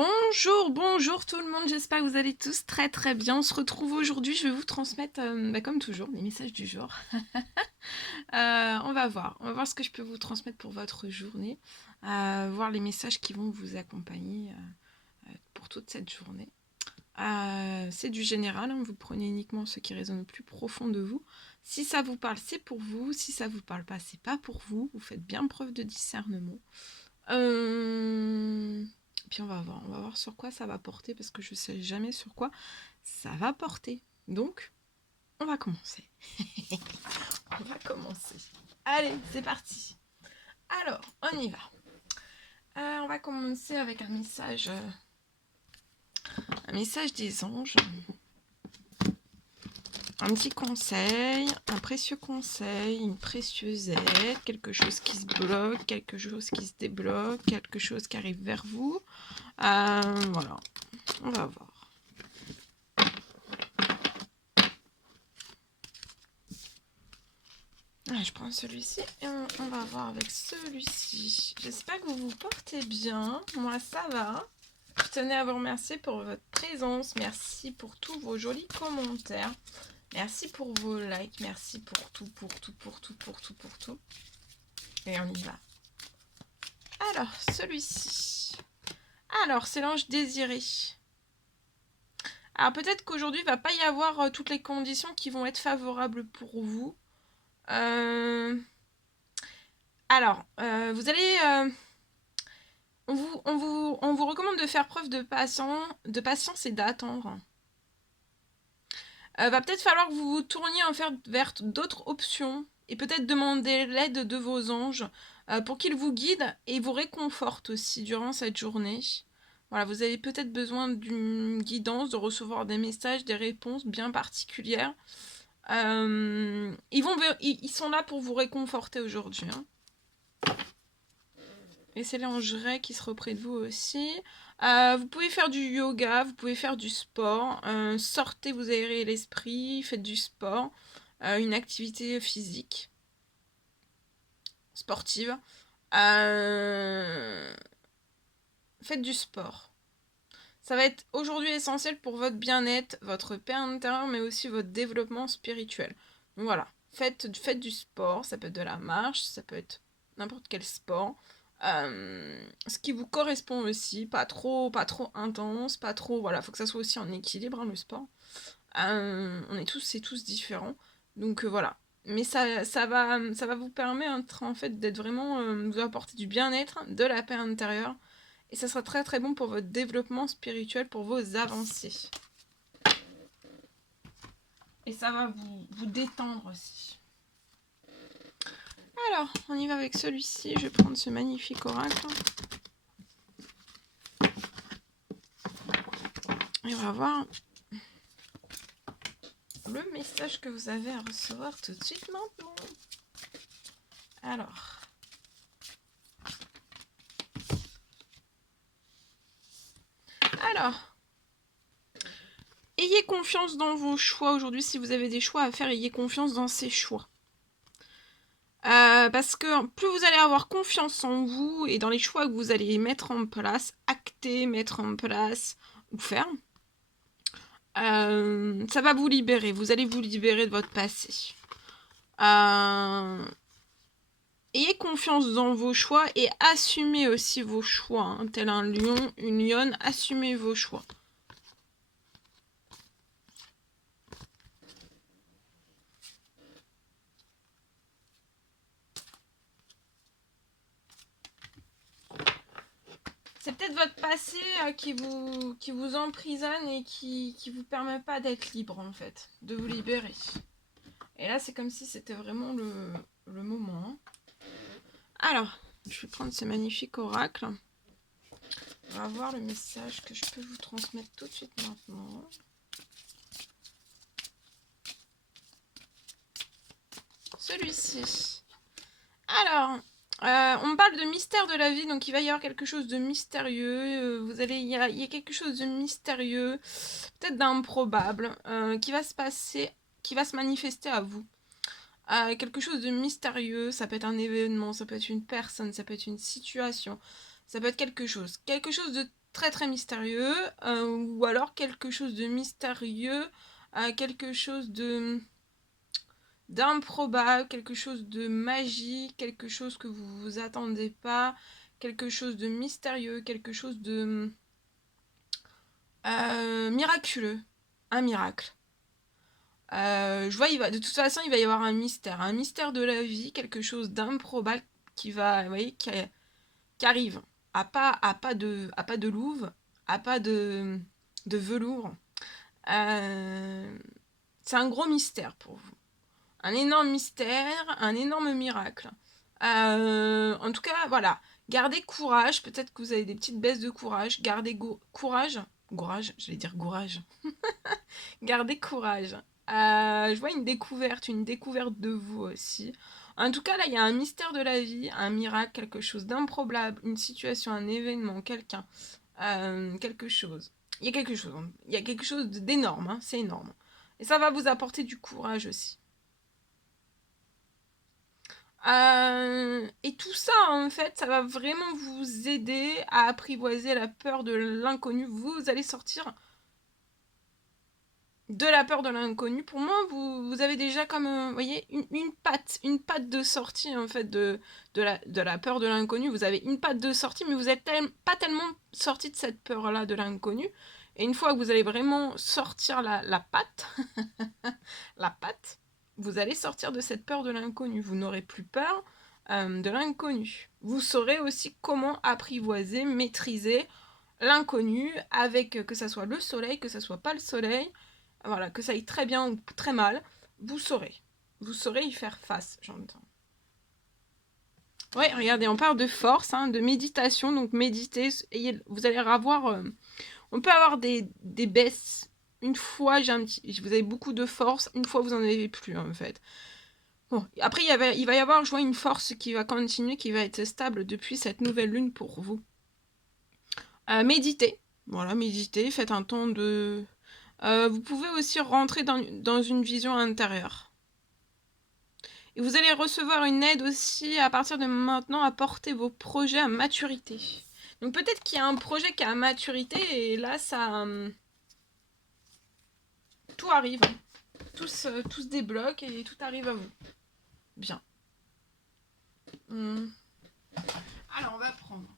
Bonjour, bonjour tout le monde, j'espère que vous allez tous très très bien. On se retrouve aujourd'hui, je vais vous transmettre, comme toujours, les messages du jour. On va voir ce que je peux vous transmettre pour votre journée, voir les messages qui vont vous accompagner pour toute cette journée. C'est du général, hein, vous prenez uniquement ce qui résonne au plus profond de vous. Si ça vous parle, c'est pour vous. Si ça vous parle pas, c'est pas pour vous. Vous faites bien preuve de discernement. Puis on va voir sur quoi ça va porter, parce que je sais jamais sur quoi ça va porter. Donc, on va commencer. On va commencer. Allez, c'est parti. Alors, on y va. On va commencer avec un message des anges. Un petit conseil, un précieux conseil, une précieuse aide, quelque chose qui se bloque, quelque chose qui se débloque, quelque chose qui arrive vers vous. Voilà, on va voir. Je prends celui-ci et on va voir avec celui-ci. J'espère que vous vous portez bien. Moi, ça va. Je tenais à vous remercier pour votre présence. Merci pour tous vos jolis commentaires. Merci pour vos likes. Merci pour tout. Et on y va. Alors, celui-ci. Alors, c'est l'ange désiré. Alors, peut-être qu'aujourd'hui, il ne va pas y avoir toutes les conditions qui vont être favorables pour vous. Vous allez... on vous recommande de faire preuve de patience et d'attendre. Va peut-être falloir que vous vous tourniez vers d'autres options et peut-être demander l'aide de vos anges pour qu'ils vous guident et vous réconfortent aussi durant cette journée. Voilà, vous avez peut-être besoin d'une guidance, de recevoir des messages, des réponses bien particulières. Ils sont là pour vous réconforter aujourd'hui. Et c'est l'ange Ray qui sera auprès de vous aussi. Vous pouvez faire du yoga, vous pouvez faire du sport. Sortez, vous aérez l'esprit, faites du sport. Une activité physique, sportive. Faites du sport. Ça va être aujourd'hui essentiel pour votre bien-être, votre paix intérieure, mais aussi votre développement spirituel. Donc voilà, faites du sport, ça peut être de la marche, ça peut être n'importe quel sport. Ce qui vous correspond aussi, pas trop intense, pas trop, voilà, faut que ça soit aussi en équilibre, hein, le sport. C'est tous différents, donc voilà. Mais ça va vous permettre en fait d'être vraiment, vous apporter du bien-être, de la paix intérieure, et ça sera très très bon pour votre développement spirituel, pour vos avancées. Et ça va vous détendre aussi. Alors, on y va avec celui-ci. Je vais prendre ce magnifique oracle. Et on va voir le message que vous avez à recevoir tout de suite maintenant. Alors, ayez confiance dans vos choix aujourd'hui. Si vous avez des choix à faire, ayez confiance dans ces choix. Parce que plus vous allez avoir confiance en vous et dans les choix que vous allez mettre en place, acter, mettre en place ou faire, ça va vous libérer. Vous allez vous libérer de votre passé. Ayez confiance dans vos choix et assumez aussi vos choix. Hein. Tel un lion, une lionne, assumez vos choix. C'est peut-être votre passé qui vous emprisonne et qui vous permet pas d'être libre en fait, de vous libérer. Et là c'est comme si c'était vraiment le moment. Hein. Alors, je vais prendre ce magnifique oracle. On va voir le message que je peux vous transmettre tout de suite maintenant. Celui-ci. Alors, on me parle de mystère de la vie, donc il va y avoir quelque chose de mystérieux. Il y a quelque chose de mystérieux, peut-être d'improbable, qui va se passer, qui va se manifester à vous. Quelque chose de mystérieux, ça peut être un événement, ça peut être une personne, ça peut être une situation, ça peut être quelque chose de très très mystérieux, ou alors quelque chose de mystérieux, quelque chose de d'improbable, quelque chose de magique, quelque chose que vous vous attendez pas, quelque chose de mystérieux, quelque chose de miraculeux, un miracle. Je vois, de toute façon, il va y avoir un mystère de la vie, quelque chose d'improbable qui va, vous voyez, qui arrive à pas de louve, à pas de velours. C'est un gros mystère pour vous. Un énorme mystère, un énorme miracle. En tout cas, voilà. Gardez courage. Peut-être que vous avez des petites baisses de courage. Gardez courage. Courage, j'allais dire courage. Gardez courage. Je vois une découverte de vous aussi. En tout cas, là, il y a un mystère de la vie, un miracle, quelque chose d'improbable, une situation, un événement, quelqu'un, quelque chose. Il y a quelque chose d'énorme, hein, c'est énorme. Et ça va vous apporter du courage aussi. Et tout ça, en fait, ça va vraiment vous aider à apprivoiser la peur de l'inconnu. Vous allez sortir de la peur de l'inconnu. Pour moi, vous avez déjà comme, vous voyez, une patte de sortie, en fait, de la peur de l'inconnu. Vous avez une patte de sortie, mais vous n'êtes pas tellement sorti de cette peur-là de l'inconnu. Et une fois que vous allez vraiment sortir la patte, la patte, vous allez sortir de cette peur de l'inconnu. Vous n'aurez plus peur de l'inconnu. Vous saurez aussi comment apprivoiser, maîtriser l'inconnu avec que ça soit le soleil, que ça soit pas le soleil, voilà, que ça aille très bien ou très mal, vous saurez. Vous saurez y faire face, j'entends. Oui, regardez, on parle de force, hein, de méditation, donc méditez, vous allez avoir, on peut avoir des baisses. Une fois, vous avez beaucoup de force, une fois, vous en avez plus, en fait. Bon, après, il va y avoir, je vois, une force qui va continuer, qui va être stable depuis cette nouvelle lune pour vous. Méditez, voilà, méditez, faites un temps de... vous pouvez aussi rentrer dans une vision intérieure. Et vous allez recevoir une aide aussi à partir de maintenant à porter vos projets à maturité. Donc peut-être qu'il y a un projet qui est à maturité et là, ça... tout arrive. Tout se débloque et tout arrive à vous. Bien. Alors, on va prendre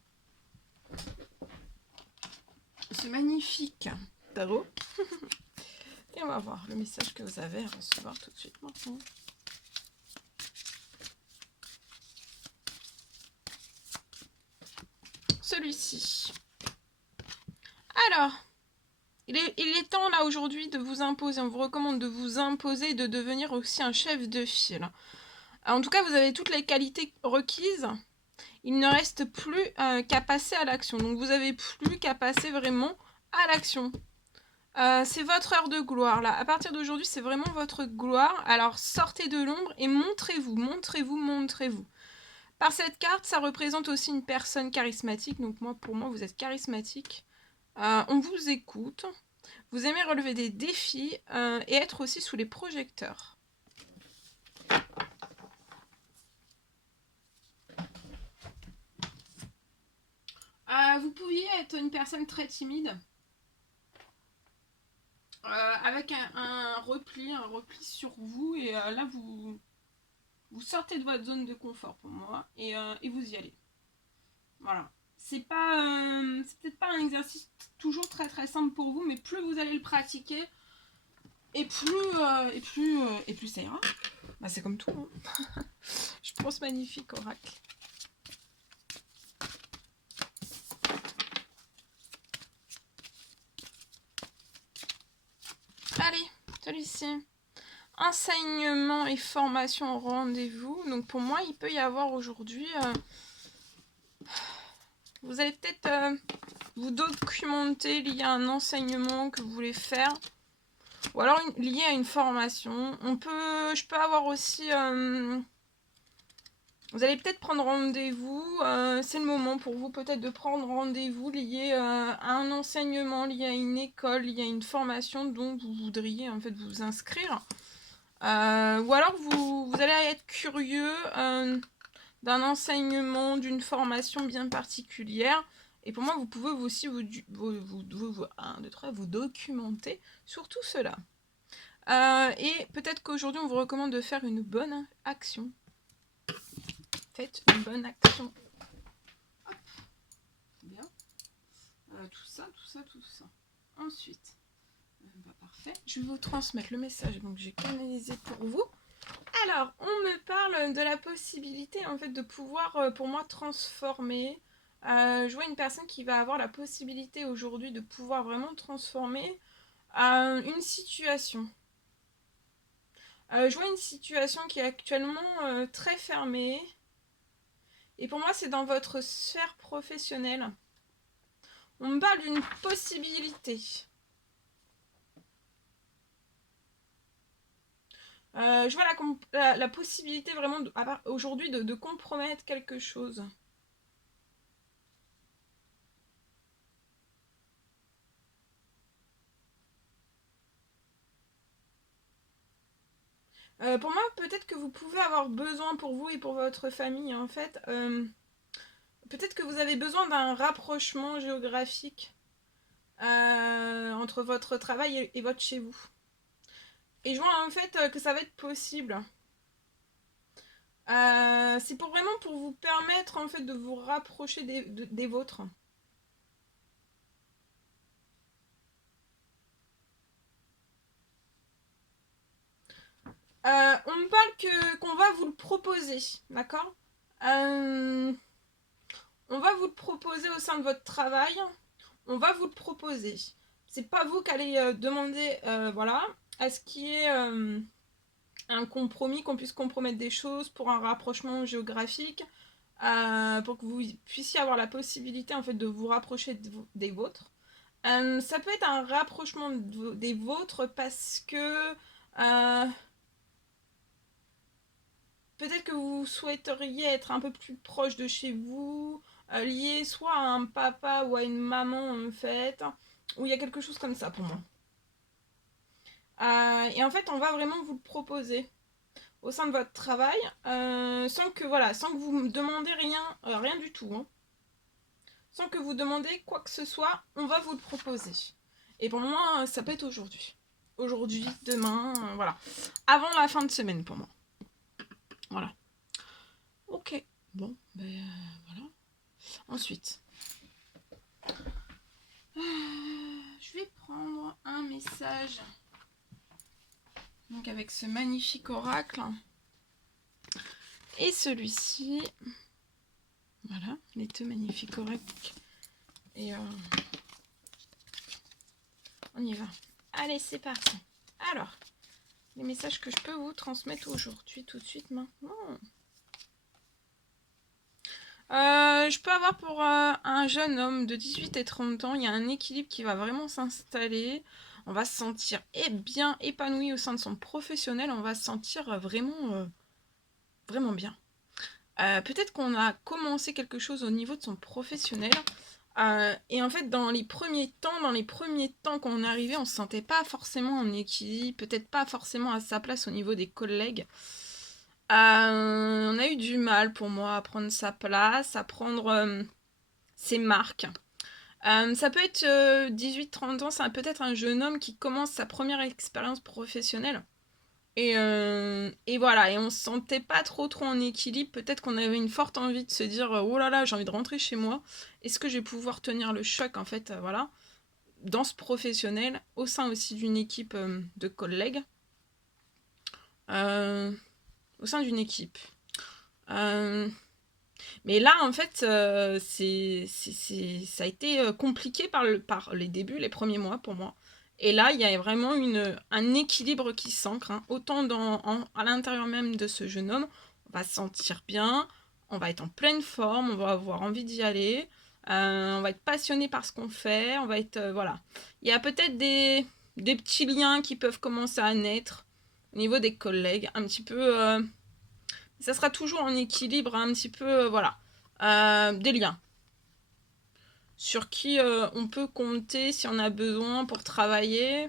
ce magnifique tarot. Et on va voir le message que vous avez à recevoir tout de suite maintenant. Celui-ci. Alors, il est temps là aujourd'hui de vous imposer. On vous recommande de vous imposer et de devenir aussi un chef de file. Alors, en tout cas, vous avez toutes les qualités requises. Il ne reste plus qu'à passer à l'action. Donc, vous avez plus qu'à passer vraiment à l'action. C'est votre heure de gloire là. À partir d'aujourd'hui, c'est vraiment votre gloire. Alors, sortez de l'ombre et montrez-vous, montrez-vous, montrez-vous. Par cette carte, ça représente aussi une personne charismatique. Donc, pour moi, vous êtes charismatique. On vous écoute. Vous aimez relever des défis et être aussi sous les projecteurs. Vous pouviez être une personne très timide. Avec un repli sur vous. Et là, vous sortez de votre zone de confort pour moi. Et vous y allez. Voilà. C'est peut-être pas un exercice toujours très très simple pour vous, mais plus vous allez le pratiquer, et plus ça ira. Bah, c'est comme tout. Hein. Je pense magnifique, oracle. Allez, celui-ci. Enseignement et formation au rendez-vous. Donc pour moi, il peut y avoir aujourd'hui... vous allez peut-être vous documenter lié à un enseignement que vous voulez faire. Ou alors lié à une formation. Je peux avoir aussi... vous allez peut-être prendre rendez-vous. C'est le moment pour vous peut-être de prendre rendez-vous lié à un enseignement, lié à une école, lié à une formation dont vous voudriez en fait vous inscrire. Ou alors vous allez être curieux d'un enseignement, d'une formation bien particulière Et pour moi, vous pouvez aussi vous documenter sur tout cela. Et peut-être qu'aujourd'hui, on vous recommande de faire une bonne action. Faites une bonne action. Hop. Bien. Tout ça. Ensuite, parfait. Je vais vous transmettre le message, donc j'ai canalisé pour vous. Alors, on me parle de la possibilité, en fait, de pouvoir, pour moi, transformer. Je vois une personne qui va avoir la possibilité aujourd'hui de pouvoir vraiment transformer une situation. Je vois une situation qui est actuellement très fermée. Et pour moi, c'est dans votre sphère professionnelle. On me parle d'une possibilité. Je vois la possibilité vraiment aujourd'hui de compromettre quelque chose. Pour moi, peut-être que vous pouvez avoir besoin pour vous et pour votre famille, en fait. Peut-être que vous avez besoin d'un rapprochement géographique entre votre travail et votre chez vous. Et je vois en fait que ça va être possible. C'est vraiment pour vous permettre en fait de vous rapprocher des vôtres. On me parle qu'on va vous le proposer, d'accord. On va vous le proposer au sein de votre travail. On va vous le proposer. C'est pas vous qui allez demander, voilà, à ce qu'il y ait un compromis, qu'on puisse compromettre des choses pour un rapprochement géographique, pour que vous puissiez avoir la possibilité en fait de vous rapprocher des vôtres. Ça peut être un rapprochement des vôtres parce que peut-être que vous souhaiteriez être un peu plus proche de chez vous, lié soit à un papa ou à une maman en fait, ou il y a quelque chose comme ça pour moi. Et en fait, on va vraiment vous le proposer au sein de votre travail, sans que vous me demandez rien du tout, hein. Sans que vous demandez quoi que ce soit, on va vous le proposer. Et pour moi, ça peut être aujourd'hui. Aujourd'hui, demain, voilà. Avant la fin de semaine pour moi. Voilà. Ok. Bon, voilà. Ensuite, je vais prendre un message. Donc avec ce magnifique oracle. Et celui-ci. Voilà, les deux magnifiques oracles. Et on y va. Allez, c'est parti. Alors, les messages que je peux vous transmettre aujourd'hui, tout de suite, maintenant. Je peux avoir pour un jeune homme de 18 et 30 ans, il y a un équilibre qui va vraiment s'installer. On va se sentir bien épanoui au sein de son professionnel. On va se sentir vraiment bien. Peut-être qu'on a commencé quelque chose au niveau de son professionnel. Et en fait, dans les premiers temps quand on est arrivé, on se sentait pas forcément en équilibre, peut-être pas forcément à sa place au niveau des collègues. On a eu du mal pour moi à prendre sa place, à prendre ses marques. Ça peut être 18-30 ans, ça peut être un jeune homme qui commence sa première expérience professionnelle. Et voilà, et on se sentait pas trop en équilibre. Peut-être qu'on avait une forte envie de se dire oh là là, j'ai envie de rentrer chez moi. Est-ce que je vais pouvoir tenir le choc en fait, voilà, dans ce professionnel, au sein aussi d'une équipe de collègues, au sein d'une équipe. Mais là, en fait, ça a été compliqué par les débuts, les premiers mois pour moi. Et là, il y a vraiment un équilibre qui s'ancre, hein. Autant à l'intérieur même de ce jeune homme, on va se sentir bien, on va être en pleine forme, on va avoir envie d'y aller, on va être passionné par ce qu'on fait, on va être... voilà. Il y a peut-être des petits liens qui peuvent commencer à naître au niveau des collègues, un petit peu... ça sera toujours en équilibre, un petit peu, voilà. Des liens sur qui on peut compter si on a besoin pour travailler,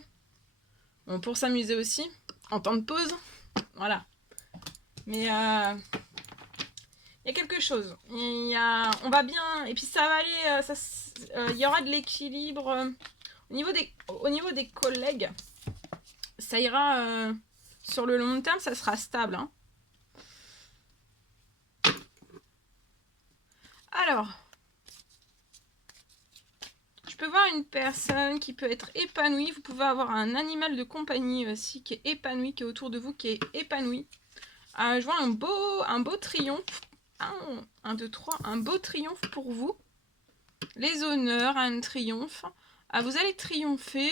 bon, pour s'amuser aussi, en temps de pause, voilà. Mais Il y a quelque chose. On va bien. Et puis ça va aller. Il y aura de l'équilibre. Au niveau des collègues, ça ira. Sur le long terme, ça sera stable. Hein. Alors. Je peux voir une personne qui peut être épanouie. Vous pouvez avoir un animal de compagnie aussi qui est épanoui, qui est autour de vous, qui est épanoui. Je vois un beau triomphe. 1, 2, 3. Un beau triomphe pour vous. Les honneurs, un triomphe. Vous allez triompher.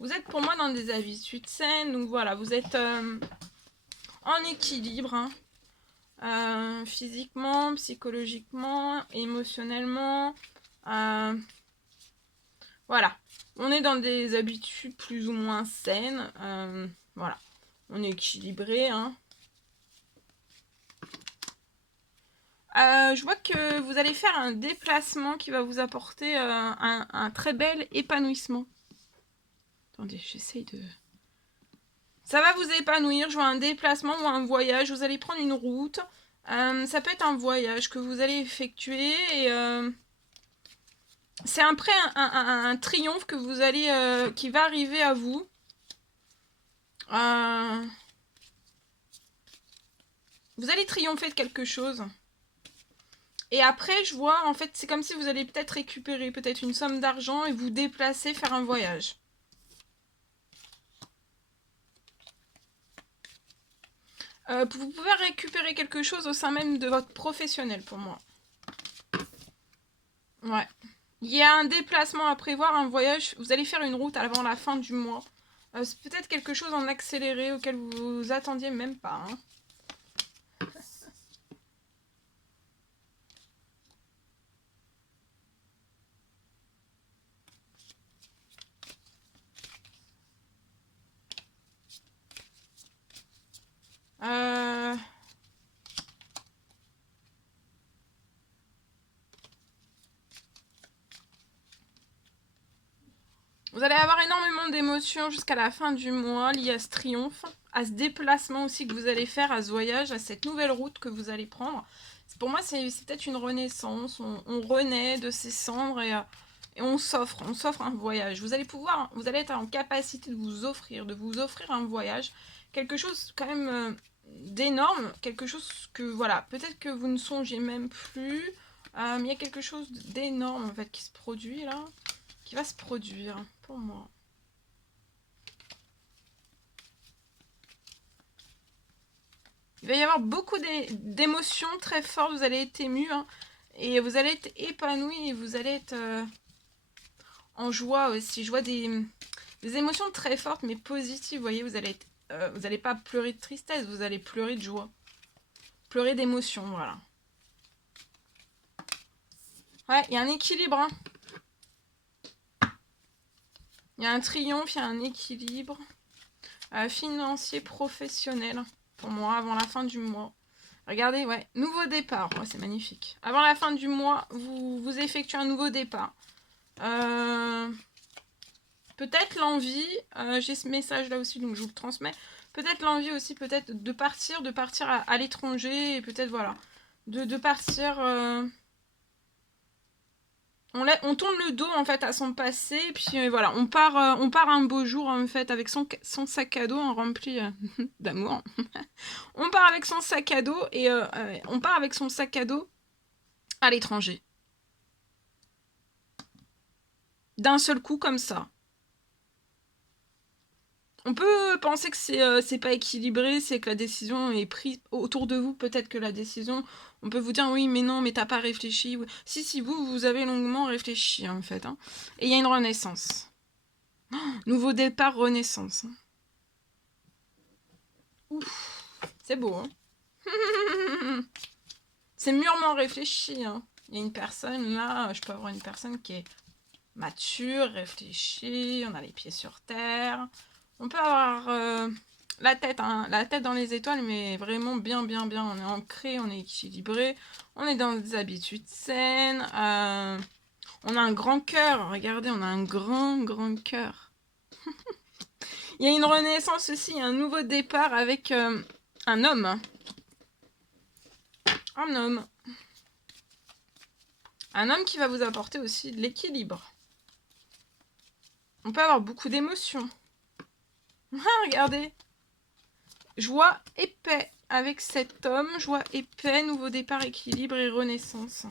Vous êtes pour moi dans des habitudes saines. Donc voilà, vous êtes en équilibre. Physiquement, psychologiquement, émotionnellement. Voilà. On est dans des habitudes plus ou moins saines. Voilà. On est équilibré. Hein. Je vois que vous allez faire un déplacement qui va vous apporter un très bel épanouissement. Attendez, j'essaye de... Ça va vous épanouir. Je vois un déplacement ou un voyage. Vous allez prendre une route. Ça peut être un voyage que vous allez effectuer. Et c'est après un triomphe que vous allez, qui va arriver à vous. Vous allez triompher de quelque chose. Et après, je vois, en fait, c'est comme si vous allez peut-être récupérer peut-être une somme d'argent et vous déplacer, faire un voyage. Vous pouvez récupérer quelque chose au sein même de votre professionnel, pour moi. Ouais. Il y a un déplacement à prévoir, un voyage. Vous allez faire une route avant la fin du mois. C'est peut-être quelque chose en accéléré auquel vous vous attendiez même pas. Hein. Vous allez avoir énormément d'émotions jusqu'à la fin du mois liées à ce triomphe, à ce déplacement aussi que vous allez faire, à ce voyage, à cette nouvelle route que vous allez prendre. Pour moi, c'est peut-être une renaissance. On renaît de ses cendres et on s'offre un voyage. Vous allez être en capacité de vous offrir un voyage, quelque chose quand même d'énorme, quelque chose que voilà, peut-être que vous ne songez même plus. Il y a quelque chose d'énorme en fait qui se produit là, qui va se produire pour moi. Il va y avoir beaucoup d'émotions très fortes, vous allez être ému hein, et vous allez être épanoui et vous allez être en joie aussi. Je vois des émotions très fortes mais positives, vous voyez, vous allez pas pleurer de tristesse, vous allez pleurer de joie. Pleurer d'émotion, voilà. Ouais, il y a un équilibre. Hein. Il y a un triomphe, il y a un équilibre financier, professionnel pour moi avant la fin du mois. Regardez, ouais, nouveau départ, ouais, c'est magnifique. Avant la fin du mois, vous effectuez un nouveau départ. Peut-être l'envie, j'ai ce message là aussi, donc je vous le transmets. Peut-être l'envie aussi, peut-être de partir à l'étranger, et peut-être voilà, de partir. On tourne le dos en fait à son passé, et puis voilà, on part un beau jour en fait avec son sac à dos rempli d'amour. On part avec son sac à dos et on part avec son sac à dos à l'étranger. D'un seul coup comme ça. On peut penser que c'est pas équilibré, c'est que la décision est prise autour de vous. Peut-être que la décision, on peut vous dire oui, mais non, mais t'as pas réfléchi. Si, vous avez longuement réfléchi en fait. Hein. Et il y a une renaissance. Oh, nouveau départ, renaissance. Ouf, c'est beau. Hein. C'est mûrement réfléchi. Hein. Il y a une personne là, je peux avoir une personne qui est mature, réfléchie, on a les pieds sur terre. On peut avoir la tête dans les étoiles, mais vraiment bien. On est ancré, on est équilibré, on est dans des habitudes saines. On a un grand cœur, regardez, on a un grand cœur. Il y a une renaissance aussi, un nouveau départ avec un homme. Un homme. Un homme qui va vous apporter aussi de l'équilibre. On peut avoir beaucoup d'émotions. Ah, regardez. Joie et paix avec cet homme. Joie et paix, nouveau départ, équilibre et renaissance.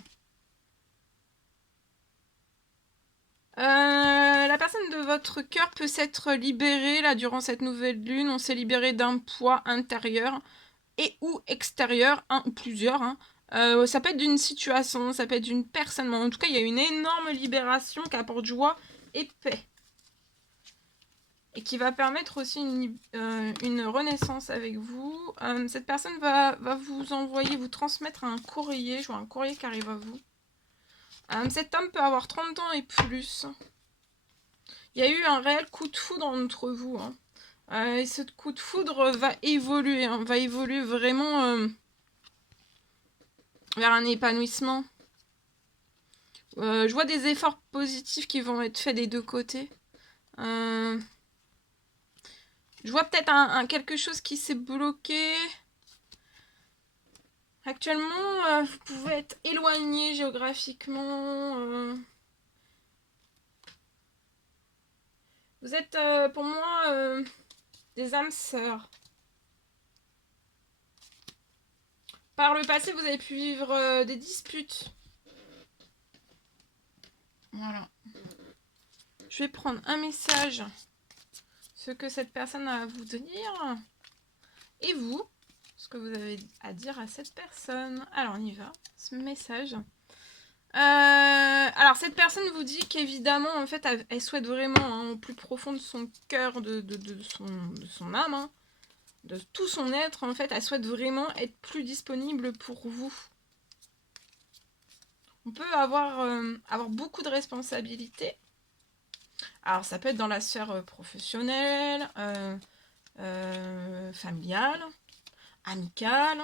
La personne de votre cœur peut s'être libérée là durant cette nouvelle lune. On s'est libéré d'un poids intérieur et ou extérieur, un ou plusieurs. Hein. Ça peut être d'une situation, ça peut être d'une personne. Mais en tout cas, il y a une énorme libération qui apporte joie et paix. Et qui va permettre aussi une renaissance avec vous. Cette personne va vous envoyer, vous transmettre un courrier. Je vois un courrier qui arrive à vous. Cet homme peut avoir 30 ans et plus. Il y a eu un réel coup de foudre entre vous. Hein. Et ce coup de foudre va évoluer. Hein, va évoluer vraiment vers un épanouissement. Je vois des efforts positifs qui vont être faits des deux côtés. Je vois peut-être quelque chose qui s'est bloqué. Actuellement, vous pouvez être éloigné géographiquement. Vous êtes, pour moi, des âmes sœurs. Par le passé, vous avez pu vivre des disputes. Voilà. Je vais prendre un message. Ce que cette personne a à vous dire. Et vous, ce que vous avez à dire à cette personne. Alors, on y va. Ce message. Alors, cette personne vous dit qu'évidemment, en fait, elle souhaite vraiment, hein, au plus profond de son cœur, de son âme, hein, de tout son être, en fait, elle souhaite vraiment être plus disponible pour vous. On peut avoir beaucoup de responsabilités. Alors, ça peut être dans la sphère professionnelle, familiale, amicale.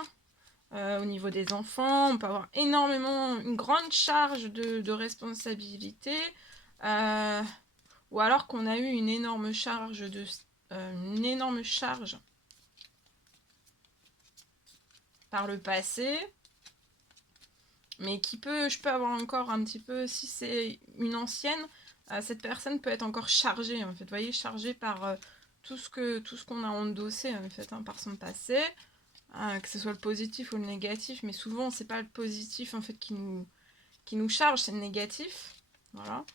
Au niveau des enfants, on peut avoir une grande charge de responsabilité, ou alors qu'on a eu une énorme charge par le passé, mais je peux avoir encore un petit peu, si c'est une ancienne, cette personne peut être encore chargée, en fait, vous voyez, chargée par tout ce qu'on a endossé, en fait, hein, par son passé. Que ce soit le positif ou le négatif, mais souvent c'est pas le positif en fait qui nous charge, c'est le négatif. Voilà.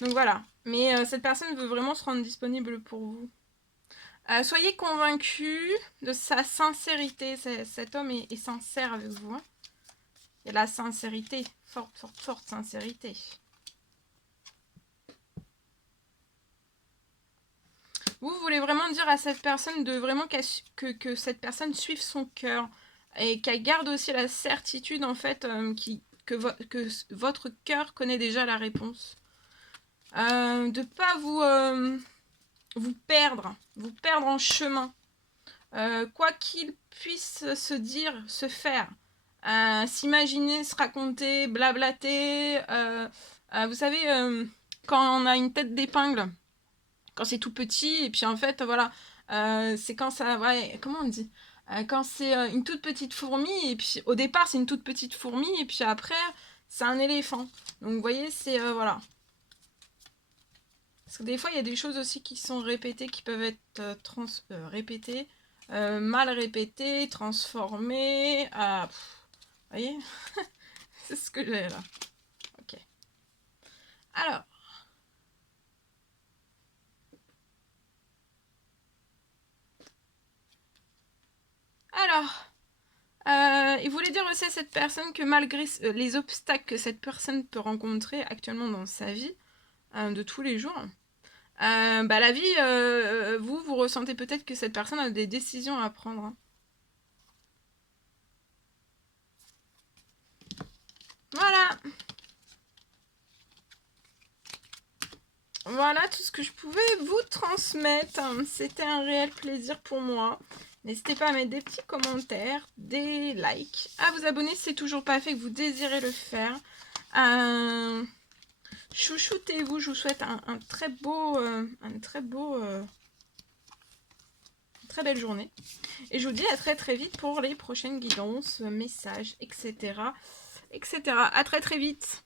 Donc voilà. Mais cette personne veut vraiment se rendre disponible pour vous. Soyez convaincus de sa sincérité. Cet homme est sincère avec vous. Hein. Il y a la sincérité. Forte sincérité. Vous voulez vraiment dire à cette personne de vraiment que cette personne suive son cœur et qu'elle garde aussi la certitude en fait que votre cœur connaît déjà la réponse. De pas vous perdre en chemin. Quoi qu'il puisse se dire, se faire, s'imaginer, se raconter, blablater. Vous savez, quand on a une tête d'épingle, quand c'est tout petit, et puis en fait, voilà, c'est quand ça... Ouais, comment on dit quand c'est une toute petite fourmi, et puis au départ, c'est une toute petite fourmi, et puis après, c'est un éléphant. Donc, vous voyez, c'est... voilà. Parce que des fois, il y a des choses aussi qui sont répétées, qui peuvent être répétées, mal répétées, transformées. Vous voyez. C'est ce que j'ai là. Ok. Alors. Il voulait dire aussi à cette personne que malgré les obstacles que cette personne peut rencontrer actuellement dans sa vie, de tous les jours, la vie, vous ressentez peut-être que cette personne a des décisions à prendre. Hein. Voilà. Voilà tout ce que je pouvais vous transmettre. C'était un réel plaisir pour moi. N'hésitez pas à mettre des petits commentaires, des likes, à vous abonner si c'est toujours pas fait, que vous désirez le faire. Chouchoutez-vous, je vous souhaite un très beau très belle journée. Et je vous dis à très très vite pour les prochaines guidances, messages, etc. etc. À très très vite.